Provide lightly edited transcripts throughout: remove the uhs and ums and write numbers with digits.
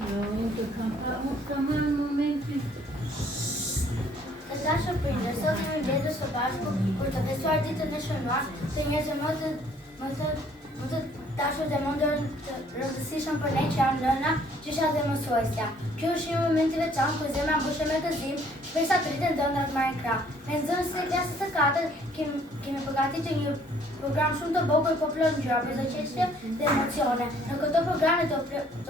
Unë kam marrë momentin. Të dashur prindër, sot jemi mbledhur së bashku për të festuar ditën e shënuar të njerëzve më të dashur dhe më të rëndësishëm për ne që janë nëna, gjysha dhe mësuesja. Ky është një moment i veçantë kur zemra mbushet me gëzim, shpresa të rriten dhe ëndrat marrin krah. Me nxënësit e klasës së 4 kemi përgatitur një program shumë të bukur po plot ngjyra, përzaqeshje dhe emocione. Në këtë program do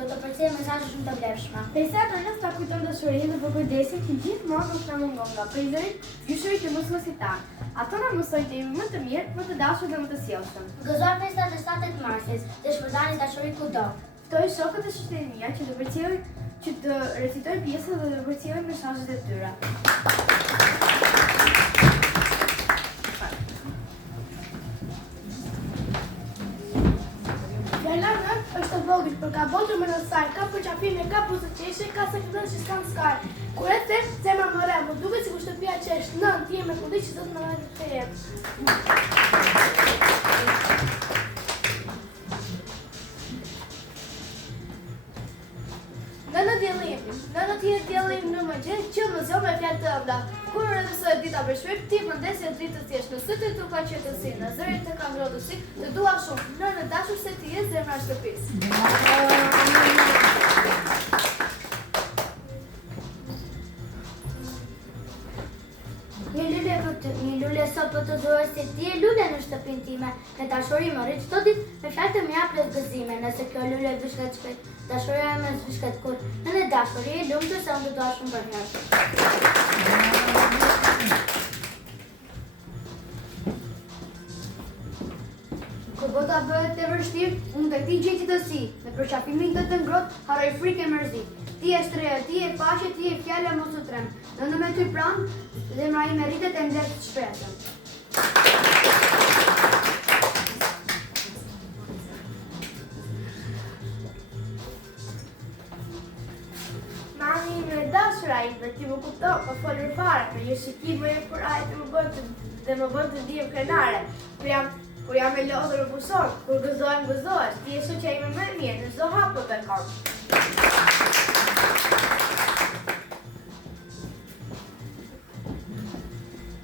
të përcjell mesazhe shumë të vlefshme. Pesa të nësë ta kujton dashurinë dhe përkujdesin që gjithmonë nuk na mungon nga prindërit, gjyshurit e mësuesit tanë. Ato na mësojnë të jemi më të mirë, më të dashur dhe më të sjellshëm. Gëzuar festat e 7 marsit dhe shpërndani dashuri kudo. Ftoj shokët e shoqërinë mia që të recitojnë pjesën dhe të përcjellin mesazhet e tyre. Fjala është e vogël, për ka botur me në saj, ka përqafime, ka buzëqeshje, ka sekretën që s'kan skaj. Kur e them, zemra më re, më duket sikur shtëpia që është nën, ti je me kudi që do të më marrë të jetë. Nëna ti e djellim në mëngjes që më zjo me fjalë të ëmbla. Kur rëndësohet dita për shpirt, ti përndesje dritë të thjesht në sytë të ka qetësi, në zërin të ka ngrohtësi, të dua shumë. Nëna dashur se ti je zemra e shtëpisë. Një lule sot për të dhuar se ti e lule në shtëpinë time. Me dashuri më rrit çdo ditë me fjalë të mia plot gëzime. Nëse kjo lule vishket shpejt, dashuria ime vishket kur. Në dashuri e lumtur se unë të dua shumë për herë. Kur bota bëhet e vështirë, unë tek ti gjej qetësi. Me përqafimin të ngrohtë, harroj frikë e mërzi. Ti je shtreja, ti je paqe, ti je fjala mos u trem. Në me ty pranë, zemra ime rritet e mbledh shpresën. Mami ime e dashura ime, ti më kupton, po folur fare, për një shikim më e kurajt dhe më bën të ndihem krenare. Kur jam e lodhur u buson, kur gëzohem gëzohesh, ti je shoqja ime më e mirë, në çdo hap po kërkon.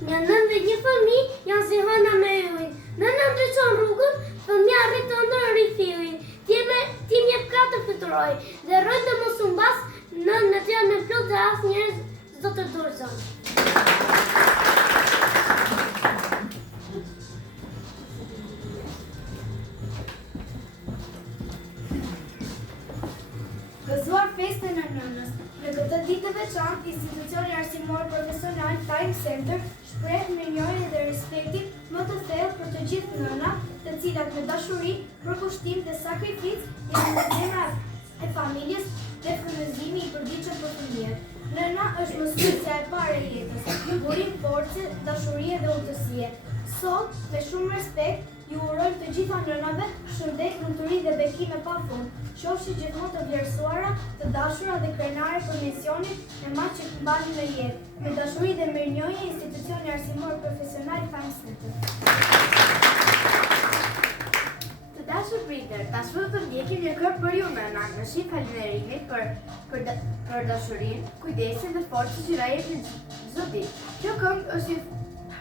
Një nën dhe një fëmijë janë si hëna me ujin. Nëna ndriçon rrugën, fëmia rrit të ndër rifillin. Ti më jep krah të fluturoj dhe rroj të mos u mbas në natyrën e plotë të asnjëherë s'do të dorëzon. Gëzuar festën e nënës. Në këtë ditë të veçantë, institucioni arsimor profesional Time Center shpreh mirënjohjen dhe respektin më të thellë për të gjithë nënat, të cilat me dashuri, përkushtim dhe sakrificë janë në zemra e familjes dhe frymëzimi i përditshëm për fëmijët. Nëna është mësuesja e parë e jetës, burim force, dashurie dhe udhësie. Sot, me shumë respekt, ju urojmë të gjitha nënave shëndet, lumturi dhe bekime pafund. Qofshi gjithmonë të vlerësuara, të dashura dhe krenare për misionin e madh që mbani në jetë. Me dashuri dhe mirënjohje, institucioni arsimor profesional Time Center. Të dashur prindër, tashmë të ndjekim një kër për ju nëna, në shih falënderimit për dashurinë, kujdesin dhe forcën që na jepni çdo ditë. Kjo këngë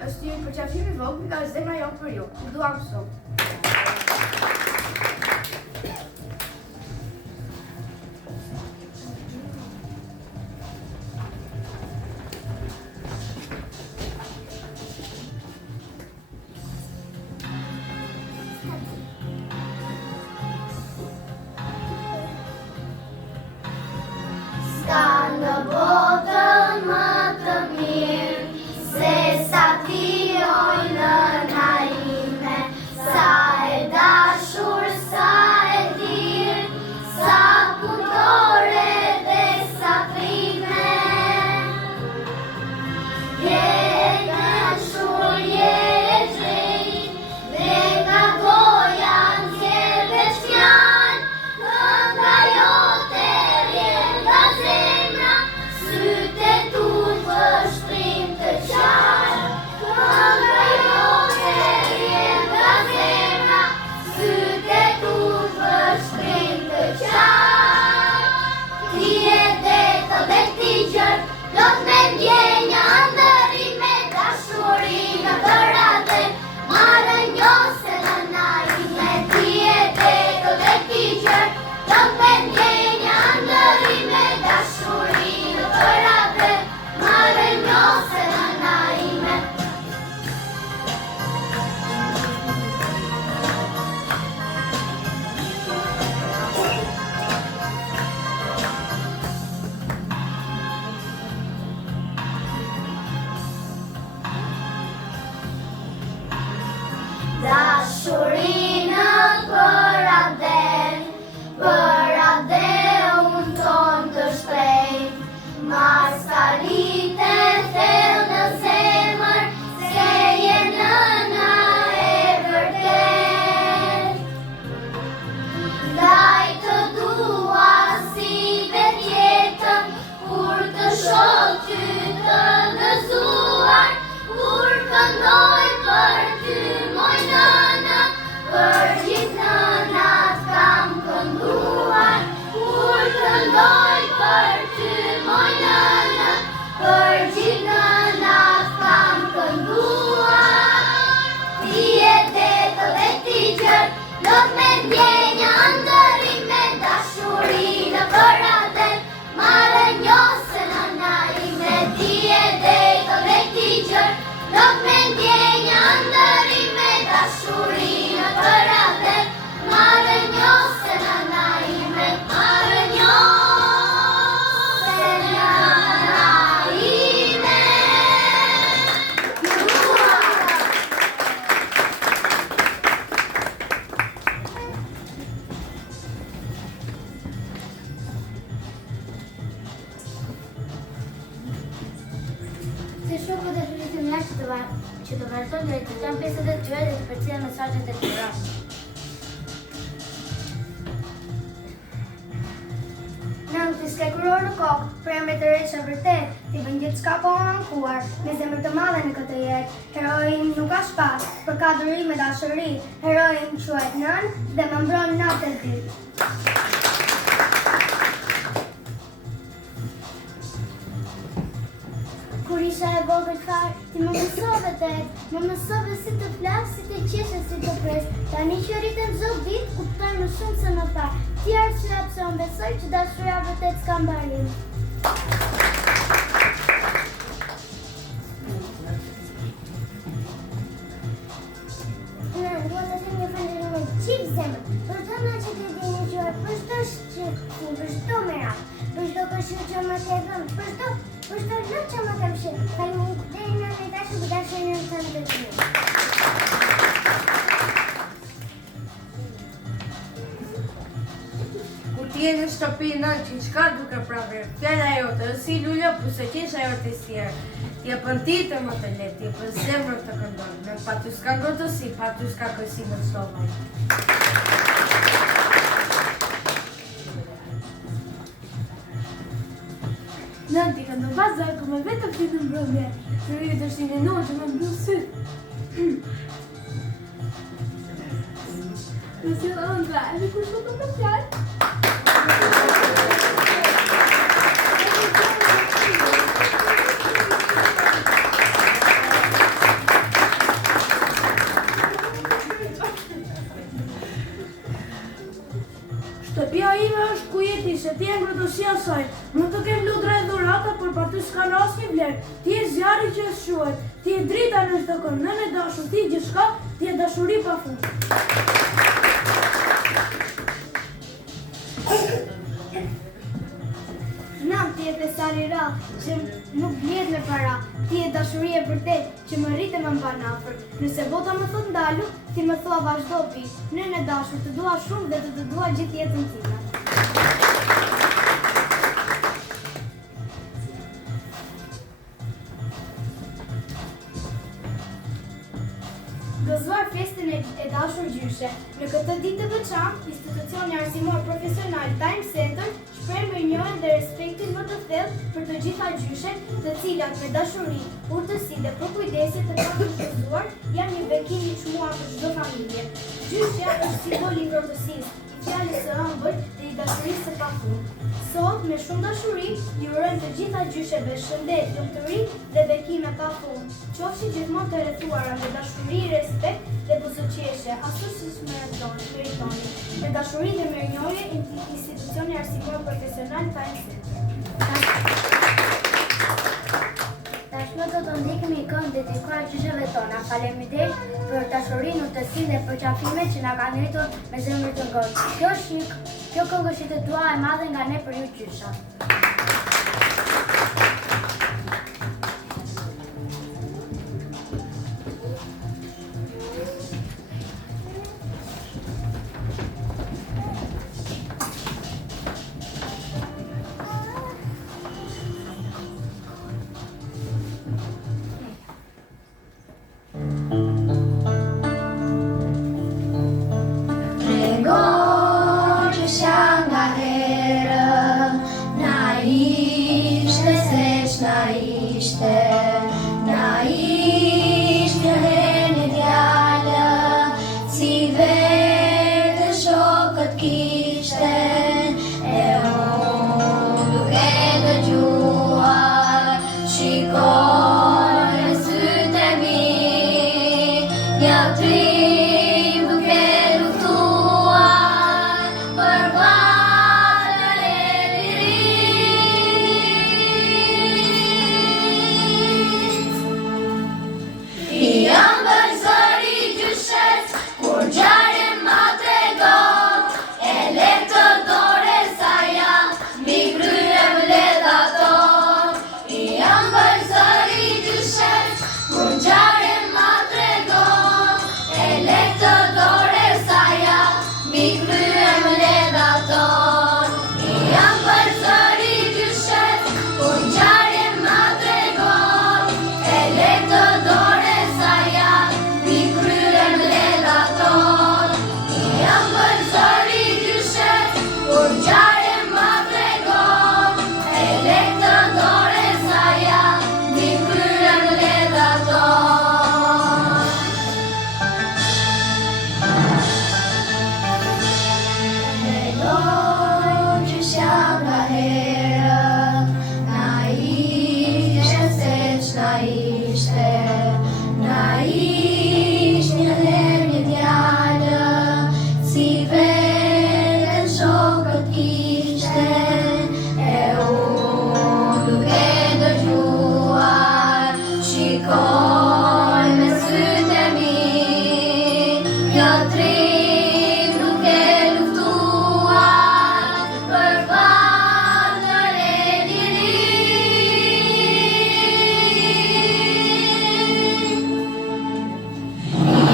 është një përqafim i vogël nga zemra jonë për ju. Ju duam shumë. Ska në botën më të mirë, se sa ti oj nëna ime, sa shoku dhe shëritim jashtë që të vazhdojnë dhe të kanë pjesët e tyre dhe të përcjellin mesazhet e tyre. Nëmë të skekuror në kokë, për emre të rejtë vërtet, t'i bën gjithë çka po ankuar, me zemër të madhe në këtë jetë. Heroi im nuk ka shpas, për ka duri me dashuri. Heroi im quhet nën dhe më mbron natë e ditë. Kur isha e vogël fare, ti më mësove më mësove si të flas, si të qeshe, si të pres. Tani që rritem çdo ditë, kuptoj më shumë se më parë. Ti arsyeja pse unë besoj që dashuria vërtet s'ka mbarim. Dua të them një falënderim çift zemër. Për çdo na që të dini gjuar, për çdo shqiptim, për çdo merak, për çdo këshill që më ke dhënë, për çdo lot që më ke mshirë. Faleminderit deri në metashë për dashurinë tënde të mirë. Ti je në shtëpi që çka duke prapë fjala jote, si lulja pse qesh ajo të sjerë. Ti e bën ditë më të lehtë, ti e bën zemrën të këndon. Me patu s'ka gotësi, patu s'ka kësi në stomak. Nënti këndon bazar ku me vetëm ti të mbrëmje. Shëri të shtinë në që me mbru sytë. Nësi dhe ëndra, e me kush më të përfjallë? Shtëpia ime është ku jeti, se ti e ngrotësia saj. Nuk të kem lutra e dhurata, por për ty s'ka në asnjë vlerë. Ti je zjarri që shuhet, ti je drita në çdo kënd, nënë e dashur, ti gjithçka, ti je dashuri pafund. Nam, ti je pesari rrallë, që nuk vlet me para. Ti je dashuri e vërtet, që më rritë më mban afër. Nëse bota më thot ndalu, ti më thua vazhdo pi. Nënë e dashur, të dua shumë dhe të dua gjithë jetën time. Gëzuar festën e dashur gjyshe. Në këtë ditë të veçantë, institucioni arsimor profesional Time Center shpreh mirënjohjen dhe respektin më të thellë për të gjitha gjyshet, të cilat me dashuri, urtësi dhe përkujdesje të përkujdesur janë një bekim i çmuar për çdo familje. Gjyshja është simbol i ngrohtësisë, i fjalës së ëmbël dhe i dashurisë së pafund. Sot, me shumë dashuri, ju urojmë të gjitha gjysheve shëndet, lumturi dhe bekime pafund. Qofshi gjithmonë të rrethuara me dashuri, respekt dhe buzëqeshje, ashtu siç meritoni. Me dashuri dhe mirënjohje, institucioni arsimor profesional Time Center. Tashmë do të ndjekim një këngë dedikuar gjysheve tona. Faleminderit për dashurinë, urtësinë dhe përqafimet që na kanë rritur me zemër të ngrohtë. Kjo këngë është të dua e madhe nga ne për ju gjysha. Gjysha nga herë, na herë, na ishte se ç'na ishte, na ishte një herë një djalë, si vetën shokët kishte, e unë duke dëgjuar, shikoj me sytë e mi, një trim duke luftuar, për vatër e liri.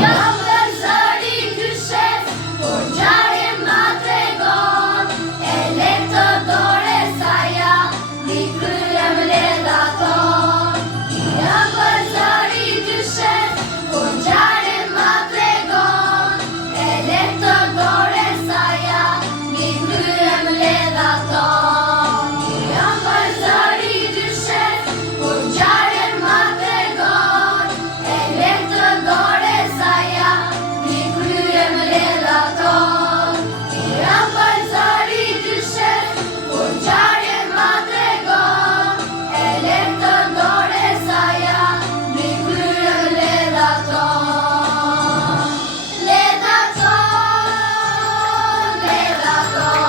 Jam për zëri ndryshet, por ngjarje ma tregon, e lehtë të dore sa ja, mbi kryem ledha ton. Jam për zëri ndryshet, por ngjarje ma tregon, e lehtë të dore sa ja, mbi kryem ledha ton. Jam për zëri ndryshet, por ngjarje ma tregon, e lehtë të dore sa ja, mbi kryem ledha ton. Jam për zëri ndryshet, por ngjarje ma tregon, e lehtë të dore sa ja, mbi kryem ledha ton. Ledha ton, ledha ton.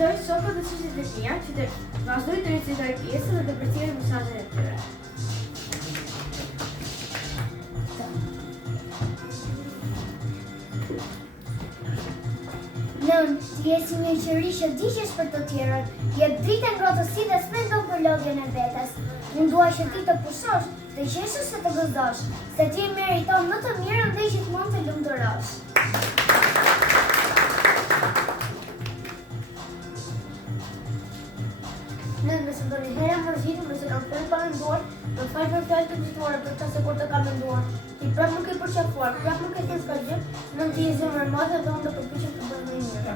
Ftoj shokët dhe shoqet e mia që të vazhdojnë të recitojnë pjesën dhe të përcjellin mesazhet e tyre. Nën, ti je si një qëri që diqesh për të tjerët, jep dritë ngrohtësi dhe s'mendon për lodhjen e vetes. Unë dua që ti të pushosh, të qeshesh se të gëzosh, se ti meriton më të mirën dhe gjithmonë të lumturosh. Nëse do një herë mërzitur, nëse kam fjalë pa menduar, më fal për fjalë të gjithuara për çfarë kur të kam menduar. Ti prapë nuk e përqafuar, prapë nuk e ke s'ka gjë, nëse ti je zemër e madhe dhe unë do përpiqem të bëj më mirë.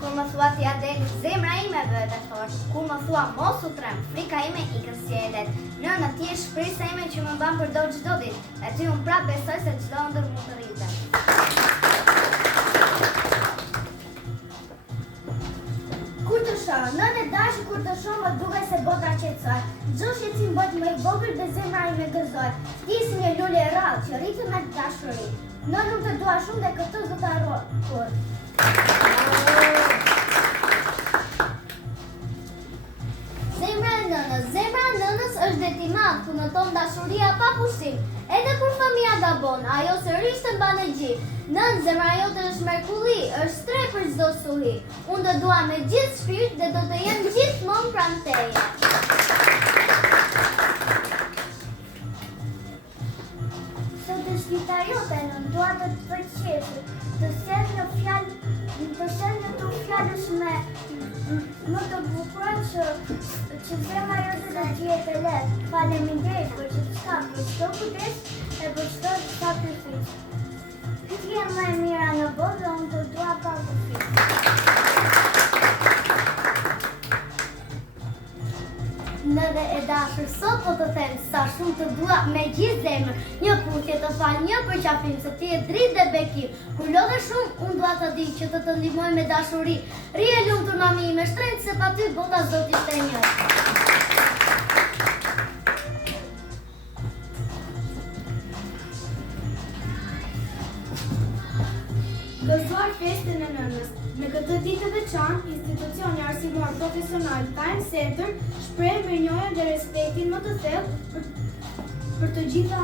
Kur më thua ti Adel, zemra ime bëhet e fortë. Kur më thua mos u trem, frika ime ikën sjellet. Nëna, ti je shpresa ime që më mban përdor çdo ditë. E ty unë prapë besoj se çdo ëndër mund të rritet. Kur të shoh, nënë e dashur kur të shoh më duket se bota qetësoj. Çdo shqetësim bëhet më i vogël dhe zemra ime gëzoj. Ti je si një lule e rrallë që rritet me dashuri. Nënë unë të dua shumë dhe këtë do ta harroj kur. Zemra e nënës është det i madh, ku noton dashuria pa pushim. Edhe kur fëmia gabon, ajo sërish të mban e gjithë. Nën, zemra jote është mrekulli, është stre për çdo suhi. Unë do dua me gjithë shpirt dhe do të jem gjithmonë pranë teje. Sot është dita jote, nën, dua të të përqesh, të sjell një fjalësh më të bukura që zemra jote do të jetë e lehtë. Faleminderit për çdo për çdo kujdes e për çdo sakrificë. Ti je më e mira në botë dhe unë të dua pa kufi. Nëve e dashur, sot po të them sa shumë të dua me gjithë zemrën. Një puthje të fal, një përqafim, se ti je dritë dhe bekim. Kur lodhe shumë, unë dua të di që të ndihmoj me dashuri. Rije lumtur mami me shtrenjtë se pa ty bota s'do të ishte e njëjtë. Gëzuar festën e nënës. Në këtë ditë të veçantë, institucioni arsimor profesional Time Center shpreh mirënjohjen dhe respektin më të thellë për të gjitha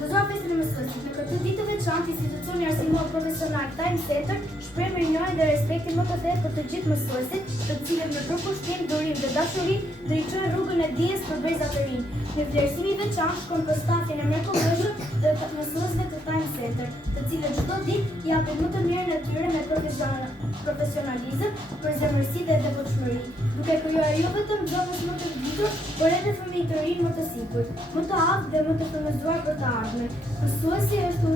Gëzuar festën e mësuesit. Në këtë ditë të veçantë, institucioni arsimor profesional Time Center shpreh mirënjohjen dhe respektin më të thellë për të gjithë mësuesit, të cilët me përkushtim, durim dhe dashuri drejtojnë rrugën e dijes për brezat e rinj. Një vlerësim i veçantë shkon për stafin e mrekullueshëm të mësuesve të Time Center, të cilët çdo ditë japin më të mirën e tyre me profesionalizëm, përzemërsi dhe devotshmëri, duke krijuar jo vetëm zonës më të vditur, por edhe fëmijë të rinj më të sigurt, më të aftë dhe më të frymëzuar për të ardhmen. Mësuesi është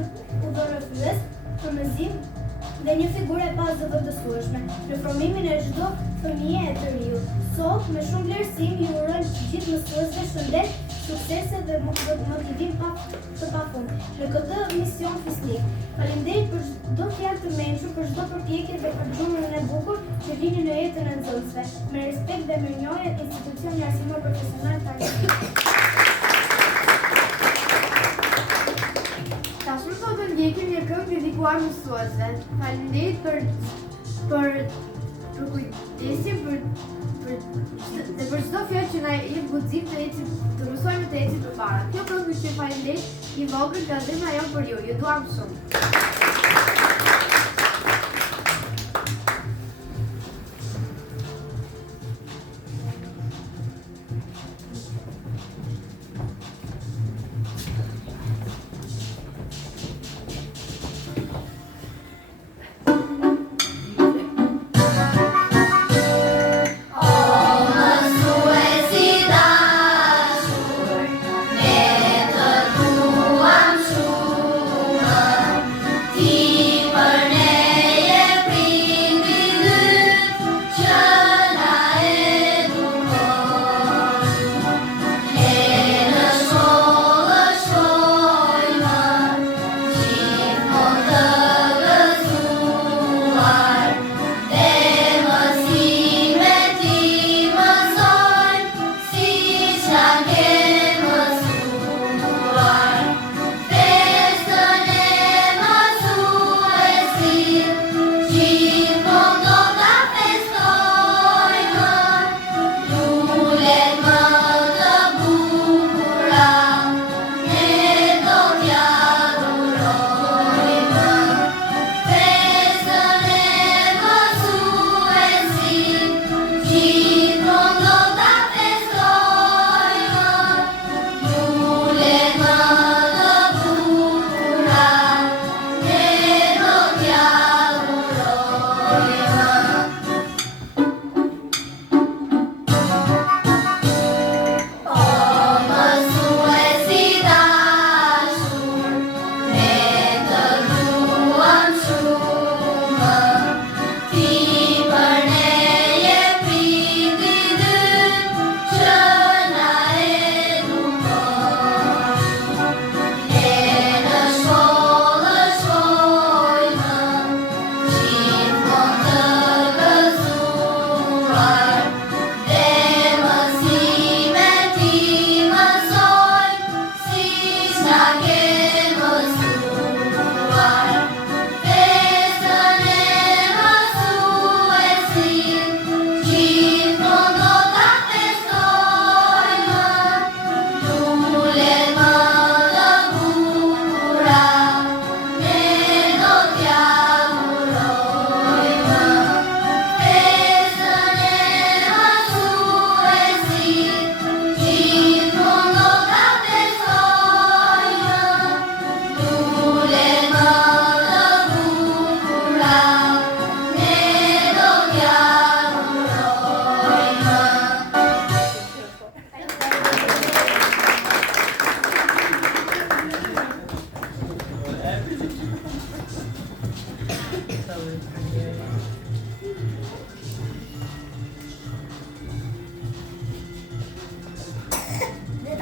udhërrëfyes, frymëzim dhe një figurë e pazëvendësueshme në formimin e çdo fëmije e të riu. Sot, me shumë vlerësim, ju urojmë gjithë mësuesve shëndet, suksese dhe motivim të pafund në këtë mision fisnik. Faleminderit për çdo fjalë të mençur, për çdo përpjekje dhe për gjumën e bukur që vini në jetën e nxënësve. Me respekt dhe mirënjohje, institucioni arsimor profesional Tarsi. Tashmë po të ndjekim një këngë dedikuar mësuesve. Faleminderit për kujdesin, dhe për çdo fjalë që na jep guxim të mësojmë të ecim përpara. Kjo këngë që faleminderit i vogël ka dhënë ajo për ju. Ju duam shumë.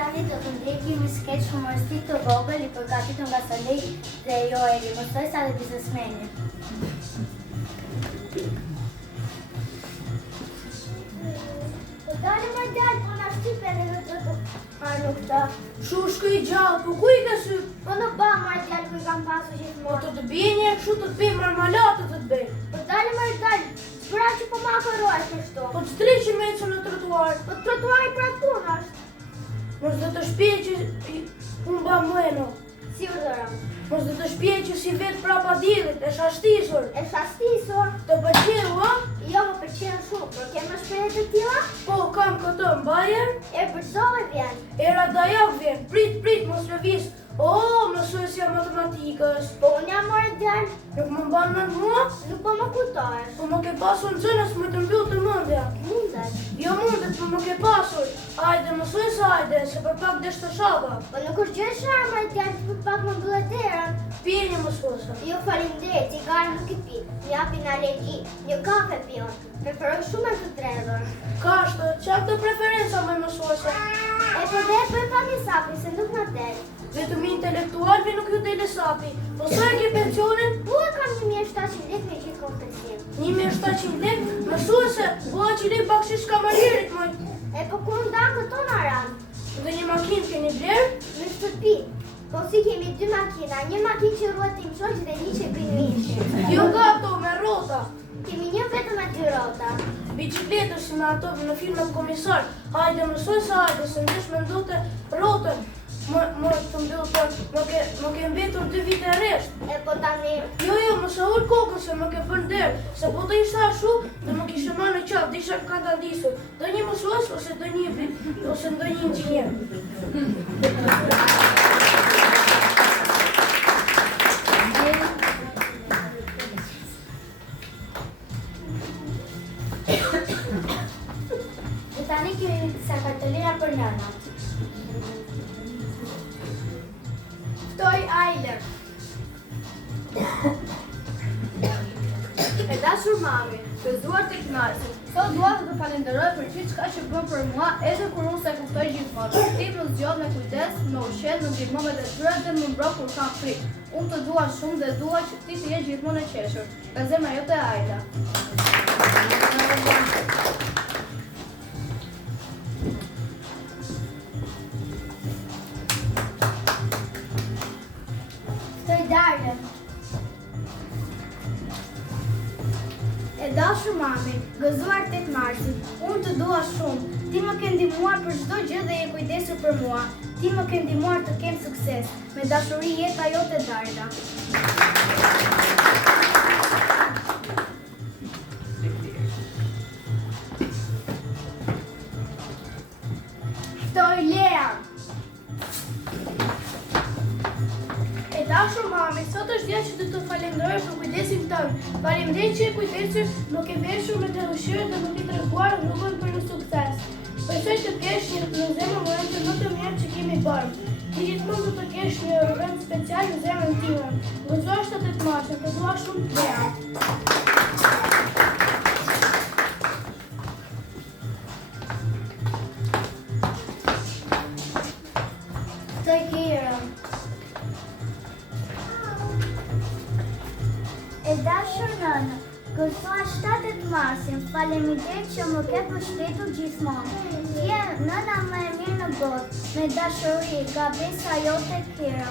Tani do të ndjekim një skeç humoristik të vogël i përgatitur nga Salih dhe Joeli, mësuesa dhe biznesmeni. Po dalë më dalë, po na shtypen edhe të marrë këta. Shushkë i gjallë, po ku i ka sy? Po në ba marrë dalë ku i kam pasur Po gjithmonë. të bje një kështu të të bje marmalatë të të bje. Po dalë më dalë, s'përa që po ma këroj kështu. Po të triqë me që në trotuar. Po trotuari pra t'kun është. Mos do të shpje që unë ba mueno. Si urdhëron? Mos do të shpje që si vetë prapa dilit, e shashtisur. E shastisur? Të pëlqeu, a? Jo, më pëlqen shumë, por ke më shprehje të tilla? Po, kam këto mbajer. E bërzove vjen. Era dajak vjen, prit, mos lëviz. O, mësuesja matematikës. Po unë jam more djalë, Nuk më mban mend mua, nuk po më kuptoj. po më ke pasur nxënës më të mbyll të mendja. Mundet. Jo mundet, po më ke pasur. Hajde, mësoj se hajde, se për pak desh të shava. Po nuk është gjë e sharë, more djalë, për pak më mbyllet derën. Pije një mësuese. Jo, faleminderit, cigare nuk i pi. Më japin alergji. Një kafe pion. Preferoj shumë e të tredhur. Ka është, çfarë të preferenca me mësuese? E po dhe bëj pak një sapi, se nuk në del. Vetëm intelektualve nuk ju dele sapi. Po sa e ke pensionin? Po e kam 1.700 lekë me gjithë kompensim. 1.700 lekë, mësuese, po që lek bakshish kamalerit, moj. E po ku nda këto në ranë? Dhe një makinë keni blerë? Në shtëpi. Po si kemi 2 makina, një makinë që ruat tim shoqë dhe një që bën mishin. Jo nga ato, me rrota. Kemi një vetëm me 2 rrota. Bicikletës si me ato në filmat komisar. Hajde mësuese, hajde, se ndesh me ndote rrotën. Më të mbyll të, më ke mbetur 2 vite resht. E po tani, Jo, më sa ul kokën se më ke bën derë. Se po të ishte ashtu, dhe më kishe marrë në qafë, dhe isha ka të ndisur. Do një mësues ose do një inxhinier. dhe tani kemi disa kartolina për nënat. Ftoj Ajler. E dashur mami, gëzuar tek Marsi. Sot dua të të falenderoj për gjithçka që bën për mua, edhe kur unë se kuptoj gjithmonë. Ti më zgjodh me kujdes, më ushqet, më ndihmon me detyrat dhe më mbro kur kam frikë. Unë të dua shumë dhe dua që ti të jesh gjithmonë e qeshur. Nga zemra jote Ajla. Ftoj Darën. E dashur mami, gëzuar tek Marsi. Unë të dua shumë. Ti më ke ndihmuar për çdo gjë dhe je kujdesur për mua. Ti më ke ndihmuar të kem sukses. Me dashuri jeta jote Darda. Ftoj Lea. E dashur mami, sot është dia që të falenderoj për kujdesin tënd. Faleminderit që e kujdesur, më ke veshur me të ushqyer dhe më ke treguar rrugën për një sukses. Besoj të kesh në zemër momentin më të mirë që kemi bërë. Ti gjithmonë do të kesh një vend special në zemrën time. Gëzoar 7 Marsin, të dua shumë të Lea. Ftoj Kirën. E dashur nënë, gëzuar 7 Marsin, faleminderit që më ke pushtetur gjithmonë. Ti je nëna më e mirë në botë, me dashuri, nga besa jote Kira.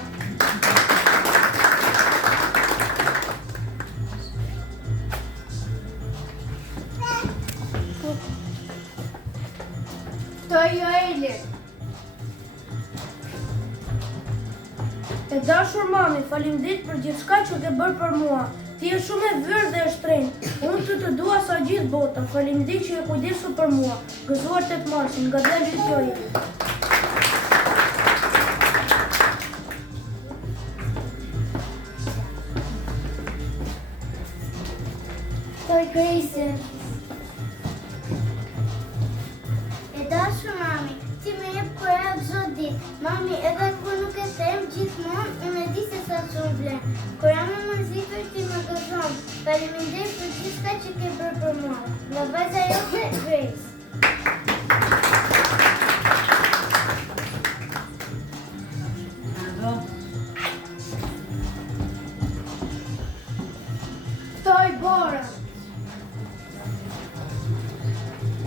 Ftoj Joeli. E dashur mami, faleminderit për gjithçka që ke bërë për mua. Ti je shumë e vërë dhe e shtrenjtë. Unë të dua sa gjithë bota. Faleminderit që je kujdesur për mua. Gëzuar 8 Marsin, nga djalë i Joeli. Ftoj Krisin. E dashur mami, ti më jep kuraj çdo ditë. Mami, edhe kur nuk e them gjithmonë, unë e di se sa shumë vlen. Kur jam e mërzitur, ti më gëzon. Faleminderit për gjithçka që ke bërë për mua. Nga vajza jote, Grace. Ftoj Bora.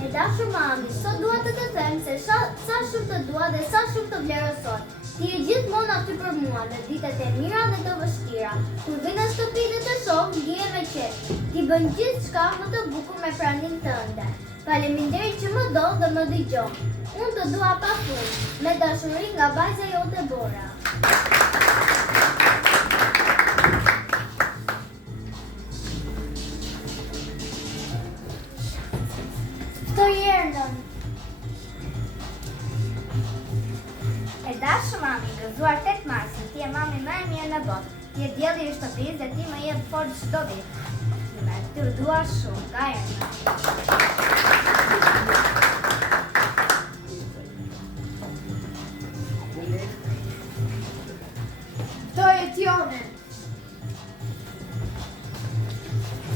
E dashur mami, sot dua të të them se sa shumë të dua dhe sa shumë të vlerësoj. Ti je gjithmonë aty për mua në ditët e mira dhe të vështira. Kur vi në shtëpi dhe të shoh, ndihem me qejf. Ti bën gjithçka më të bukur me praninë tënde. Faleminderit që më do dhe më dëgjon. Unë të dua pafund, me dashuri nga vajza jote Bora. Ftoj Erdën. E dashur mami, gëzuar 8 Marsin, ti je mami më e mirë në botë. Ti je dielli i shtëpisë dhe ti më jep forcë çdo ditë. Ty dua shumë, ka erdhur. Ftoje Tionën.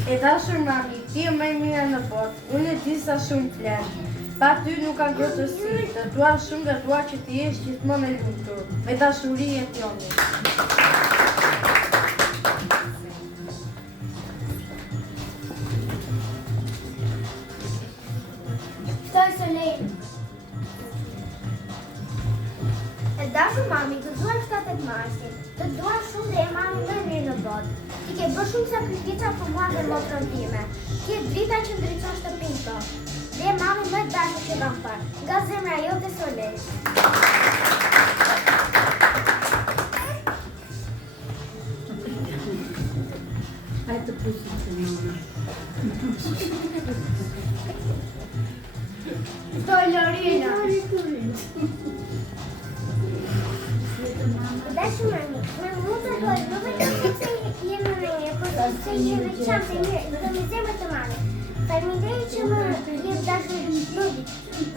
E dashur mami, ti je më e mira në botë. Unë e di sa shumë flesh. Pa ty nuk ka gjotësi. Të dua shumë dhe dua që ti jesh gjithmonë e lumtur. Me dashuri e Tionit. Ftoj Solejn. E dashur mami, gëzuar 7 marsin. Të dua shumë dhe je mami më e mirë në botë. Ti ke bërë shumë sakrifica për mua dhe motrën time. Ti je drita që ndriçon shtëpinë tonë. Dhe je mami më e dashur që kam parë. Nga zemra jote Solejn. Ftoj Lorina. Dashur mami, më mund të thuaj nuk vetëm se jemi me një, por se je veçantë e mirë dhe me zemër të madhe. Faleminderit që më jep dashuri Ludi.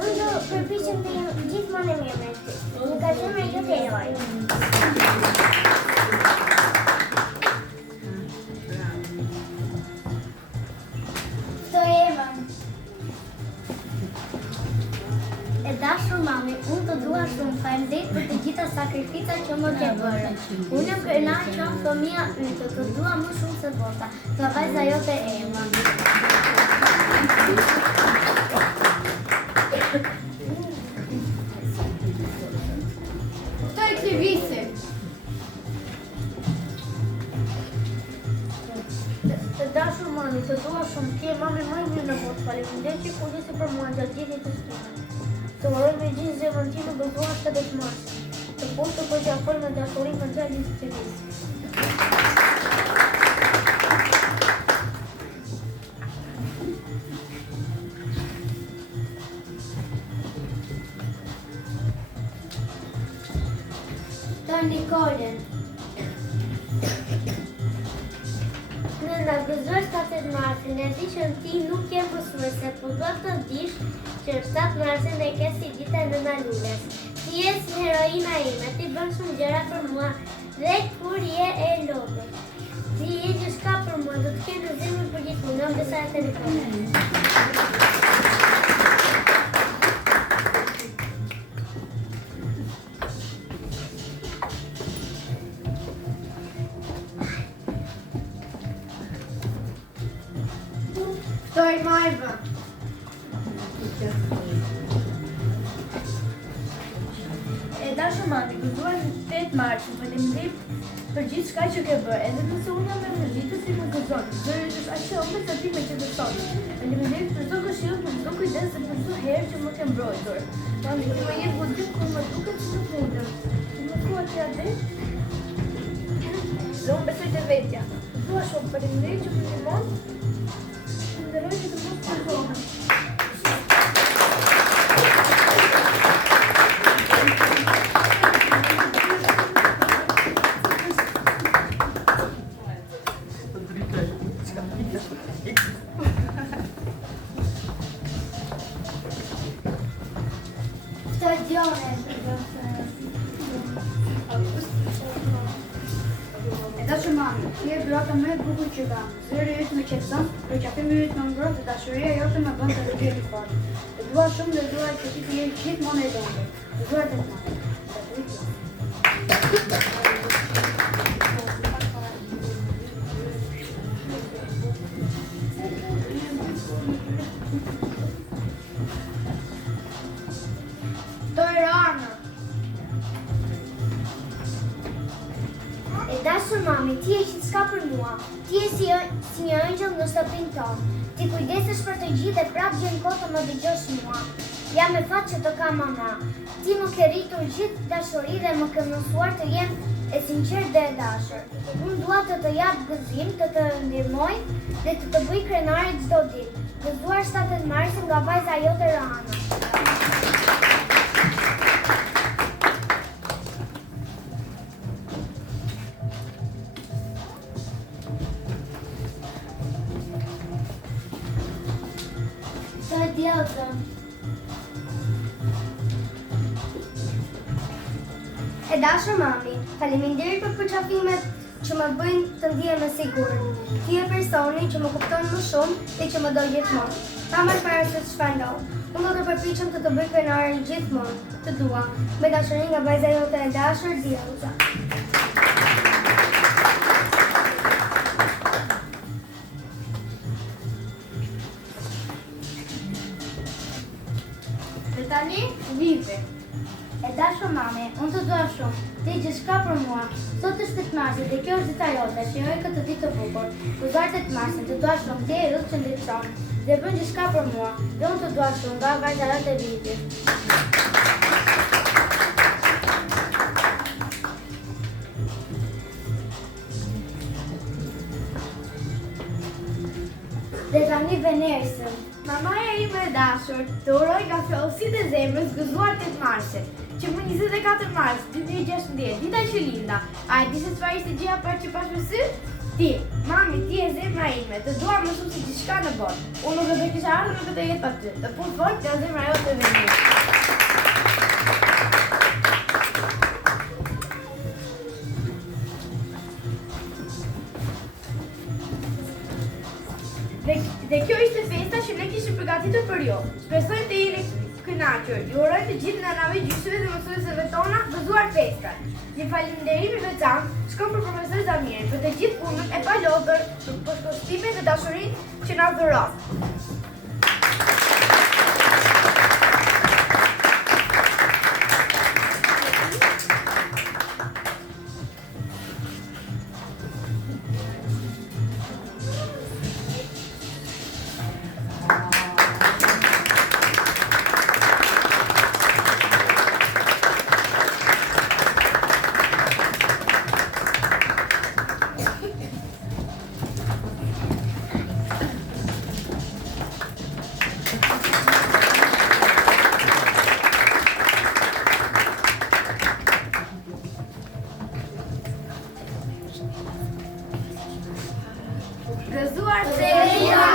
Unë do përpiqem të jem gjithmonë e mirë me ty. Nga zemra jote e loj. Ftoj Eva. E dashur mami, unë të dua shumë, faleminderit për të gjitha sakrificat që më ke bërë. Unë jam krenar që jam fëmia yte, të dua më shumë se bota, të vajza jote Ema. Ftoj Klivisi. Të dashur mami, të dua shumë, ti je mami më e mirë në botë. Faleminderit që kujdesi për mua gjatë gjithë jetës time. Të uroj me gjithë zemrën time gëzuar 7 marsin. Të punë të përqafoj me dashuri për djalin të Klivisi. Të Nikolën. Në nga gëzuar 7 marsin, e di që në ti nuk jem mësuese, por do të dish që 7 marsin e ke si dita në Nalules. Ti je si heroina ime, ti bën shumë gjëra për mua dhe kur je e lodhur. Ti je gjithçka për mua, do të kenë në zemër për gjithmonë, nga besoj të Nikolën. Ftoj Majva. E dashur mami, gëzuar 8 marsin, faleminderit për gjithçka që ke bërë. Edhe nëse unë jam e mërzitës, si më gëzon. Zëri është aq e ëmbël sa ti me që beson. Faleminderit për çdo këshill, për çdo kujdes dhe për çdo herë që më ke mbrojtur. Mami, ti më jep guxim kur më duket se nuk mundem. Ti më thua që atë? Dhe unë besoj te vetja. Dua shumë, faleminderit që më ndihmon. Nderoj që të mos përzohem. Ftoj Dionën. E dashur mami, ti je grata më e bukur që kam. Zëri yt më qetëson, përqafimi yt më ngrohtë dhe dashuria jote më bën të rregull i fortë. Të dua shumë dhe dua që ti të jesh gjithmonë e lumtur. Të dua të mami. Ftoj Rana. E dashur mami, ti je gjithçka për mua. Ti je si një angjëll në shtëpinë tonë. Ti kujdesesh për të gjithë dhe prapë gjen kohë të më dëgjosh mua. Jam e fat që të kam mama. Ti më ke rritur gjithë dashuri dhe më ke mësuar të jem e sinqert dhe e dashur. Unë dua të jap gëzim, të ndihmoj dhe të bëj krenare çdo ditë. Gëzuar 7 marsin nga vajza jote Rana. djallëzën. E dashur mami, faleminderit për përqafimet që më bëjnë të ndihem e sigurt. Ti je personi që më kupton më shumë dhe që më do gjithmonë. Pa marrë parasysh çfarë ndodh. Unë do të përpiqem të bëj krenare gjithmonë. Të dua. Me dashuri nga vajza jote e dashur Dielza. Dhe tani, Vivi. E dashur mami, unë të dua shumë. Ti gjithçka për mua. Sot është 8 marsi dhe kjo është dita jote. Shijoj këtë ditë të bukur. Gëzuar 8 marsin, të dua shumë. Ti e rrugë që ndriçon. Dhe bën gjithçka për mua. Dhe unë të dua shumë nga vajza jote e Vivi. Dhe tani Venersën. Mamaja ime e dashur, të uroj nga fjalësitë e zemrës gëzuar 8 marsit, që më 24 mars 2016, dita që linda. A e di se çfarë ishte gjëja parë që pash me sy? Ti, mami, ti e zemra ime, të dua më shumë se gjithçka në botë. Unë nuk do të kisha ardhur në këtë jetë pa ty. Të punë fort nga zemra jote e Venersë. Dhe kjo ishte festa që ne kishim përgatitur për ju. Shpresojmë të jeni kënaqur. Ju uroj të gjithë nënave, gjysmëve dhe mësuesve tona gëzuar festën. Një falënderim i veçantë shkon për profesor Zamirin për të gjithë punën e palodhur, për kostimin dhe dashurinë që na dhuron. Gëzuar festa!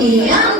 Yeah.